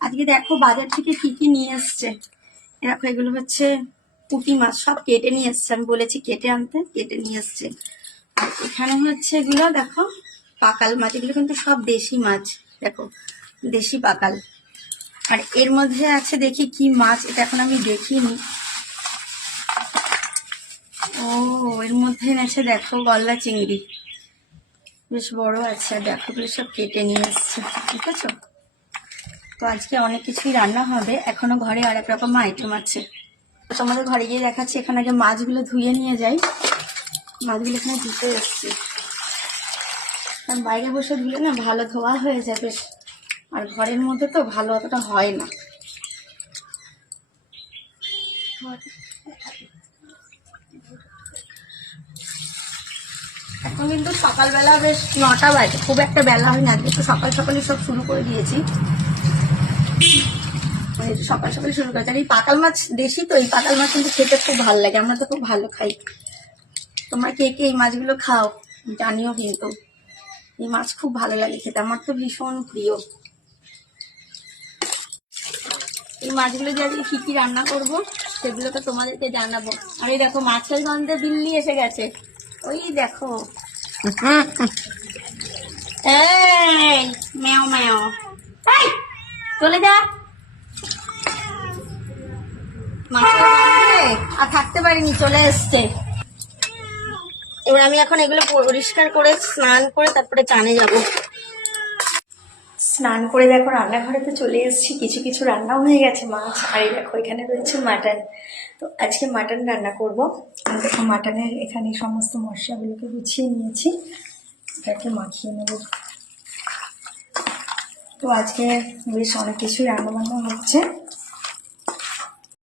আজকে দেখো বাজার থেকে কি কি নিয়ে এসছে। দেখো এগুলো হচ্ছে পুঁটি মাছ, সব কেটে নিয়ে এসছে, আমি বলেছি কেটে আনতে, কেটে নিয়ে এসছে। আর এখানে হচ্ছে এগুলো দেখো পাকাল মাছ, এগুলো কিন্তু সব দেশি মাছ, দেখো দেশি পাকাল। আর এর মধ্যে আছে দেখি কি মাছ, এটা এখন আমি দেখিনি। ও এর মধ্যে আছে দেখো গলদা চিংড়ি, বেশ বড় আছে। আর দেখো এগুলো সব কেটে নিয়ে এসছে, ঠিক আছে। তো আজকে অনেক কিছুই রান্না হবে, এখনো ঘরে আর এক রকম আইটেম আছে, তোমাদের ঘরে গিয়ে দেখাচ্ছি। এখানে আগে মাছগুলো ধুয়ে নিয়ে যাই, মাছগুলো এখানে ধুতে এসছি, কারণ বাইরে বসে ধুলে না ভালো ধোয়া হয়ে যাবে, আর ঘরের মধ্যে তো ভালো অতটা হয় না। এখন কিন্তু সকালবেলা বেশ 9টা বাজে, খুব একটা বেলা হয় না, আজকে তো সকাল সকালই সব শুরু করে দিয়েছি, সকাল সকাল শুরু করেছি। আর এই পাকাল মাছ দেশি তো, এই পাকাল মাছ কিন্তু খেতে খুব ভালো লাগে, আমরা তো খুব ভালো খাই। তোমরা কে কে এই মাছগুলো খাও জানিও কিন্তু, এই মাছ খুব ভালো লাগে খেতে, আমার তো ভীষণ প্রিয়। এই মাছগুলো দিয়ে আজকে কি কি রান্না করব সেগুলো তো তোমাদেরকে জানাবো। আর এই দেখো মাছের গন্ধে বিল্লি এসে গেছে, ওই দেখো, এই ম্যাও ম্যাও, এই চলে যা। মাছের গন্ধে আর থাকতে পারিনি, চলে এসছে। এবার আমি এখন এগুলো পরিষ্কার করে স্নান করে তারপরে চানে যাব। স্নান করে দেখো রান্নাঘরে তো চলে এসেছি, কিছু কিছু রান্নাও হয়ে গেছে মাছ। আর এই দেখো এখানে রয়েছে মাটন, তো আজকে মাটন রান্না করবো। দেখো মাটনের এখানে সমস্ত মশলাগুলোকে গুছিয়ে নিয়েছি, এটাকে মাখিয়ে নেব। তো আজকে বেশ অনেক কিছুই রান্না বান্না হচ্ছে।